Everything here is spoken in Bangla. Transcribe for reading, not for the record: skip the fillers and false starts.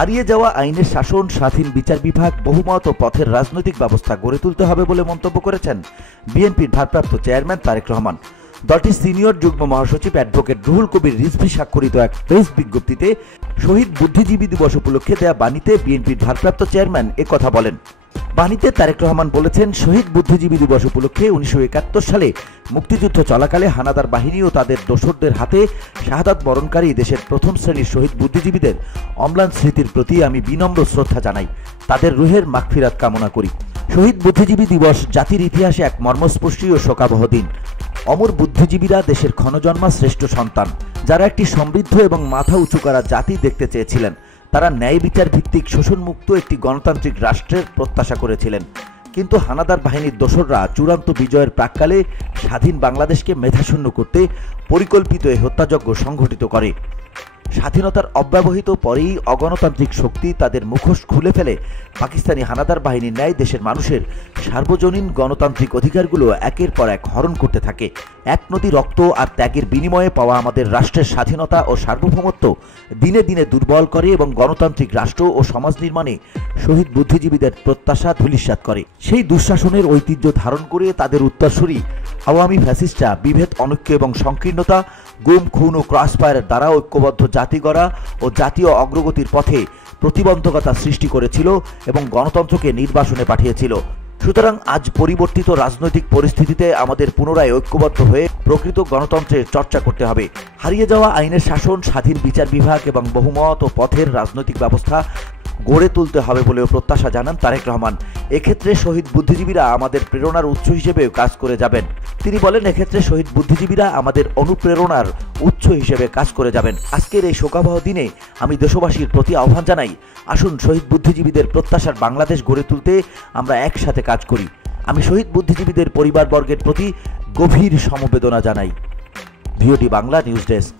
হারিয়ে যাওয়া আইনের শাসন, স্বাধীন বিচার বিভাগ, বহুমত ও পথের রাজনৈতিক ব্যবস্থা গড়ে তুলতে হবে বলে মন্তব্য করেছেন বিএনপির ভারপ্রাপ্ত চেয়ারম্যান তারেক রহমান। দলটির সিনিয়র যুগ্ম মহাসচিব অ্যাডভোকেট রুহুল কবির রিজভী স্বাক্ষরিত এক প্রেস বিজ্ঞপ্তিতে শহীদ বুদ্ধিজীবী দিবস উপলক্ষে দেয়া বাণীতে বিএনপির ভারপ্রাপ্ত চেয়ারম্যান একথা বলেন। বাণীতে তারেক রহমান বলেছেন, শহীদ বুদ্ধিজীবী দিবস উপলক্ষে 1971 সালে মুক্তিযুদ্ধ চলাকালে হানাদার বাহিনী ও তাদের দোসরদের হাতে শাহাদাত বরণকারী দেশের প্রথম শ্রেণীর শহীদ বুদ্ধিজীবীদের অম্লান স্মৃতির প্রতি আমি বিনম্র শ্রদ্ধা জানাই। তাদের রুহের মাগফিরাত কামনা করি। শহীদ বুদ্ধিজীবী দিবস জাতির ইতিহাসে এক মর্মস্পর্শী ও শোকাবহ দিন। অমর বুদ্ধিজীবীরা দেশের ক্ষণজন্মা শ্রেষ্ঠ সন্তান, যারা একটি সমৃদ্ধ এবং মাথা উঁচু করা জাতি দেখতে চেয়েছিলেন। তারা ন্যায় বিচার ভিত্তিক শোষণমুক্ত একটি গণতান্ত্রিক রাষ্ট্রের প্রত্যাশা করেছিলেন। কিন্তু হানাদার বাহিনীর দোসররা চূড়ান্ত বিজয়ের প্রাক্কালে স্বাধীন বাংলাদেশকে মেধাশূন্য করতে পরিকল্পিত এই হত্যাযজ্ঞ সংঘটিত করে। স্বাধীনতার অব্যবহিত পরেই অগণতান্ত্রিক শক্তি তাদের মুখোশ খুলে ফেলে পাকিস্তানি হানাদার বাহিনীর ন্যায় দেশের মানুষের সার্বজনীন গণতান্ত্রিক অধিকারগুলো একের পর এক হরণ করতে থাকে। এক নদী রক্ত আর ত্যাগের বিনিময়ে পাওয়া আমাদের রাষ্ট্রের স্বাধীনতা ও সার্বভৌমত্ব দিনে দিনে দুর্বল করে এবং গণতান্ত্রিক রাষ্ট্র ও সমাজ নির্মাণে শহীদ বুদ্ধিজীবীদের প্রত্যাশা ধূলিসাৎ করে। সেই দুঃশাসনের ঐতিহ্য ধারণ করে তাদের উত্তরসূরি আওয়ামী ফ্যাসিস্টরা বিভেদ, অনৈক্য এবং সংকীর্ণতা, গুম, খুন ও ক্রসফায়ারের দ্বারা ঐক্যবদ্ধ জাতি গড়া ও জাতীয় অগ্রগতির পথে প্রতিবন্ধকতা সৃষ্টি করেছিল এবং গণতন্ত্রকে নির্বাসনে পাঠিয়েছিল। সুতরাং আজ পরিবর্তিত রাজনৈতিক পরিস্থিতিতে আমাদের পুনরায় ঐক্যবদ্ধ হয়ে প্রকৃত গণতন্ত্রের চর্চা করতে হবে। হারিয়ে যাওয়া আইনের শাসন, স্বাধীন বিচার বিভাগ এবং বহুমত ও পথের রাজনৈতিক ব্যবস্থা গড়ে তুলতে হবে বলেও প্রত্যাশা জানান তারেক রহমান। এক্ষেত্রে শহীদ বুদ্ধিজীবীরা আমাদের প্রেরণার উৎস হিসেবে কাজ করে যাবেন। তিনি বলেন, এক্ষেত্রে শহীদ বুদ্ধিজীবীরা আমাদের অনুপ্রেরণার উৎস হিসেবে কাজ করে যাবেন। আজকের এই শোকাবহ দিনে আমি দেশবাসীর প্রতি আহ্বান জানাই, আসুন শহীদ বুদ্ধিজীবীদের প্রত্যাশার বাংলাদেশ গড়ে তুলতে আমরা একসাথে কাজ করি। আমি শহীদ বুদ্ধিজীবীদের পরিবারবর্গের প্রতি গভীর সমবেদনা জানাই। ভিওটি বাংলা নিউজ ডেস্ক।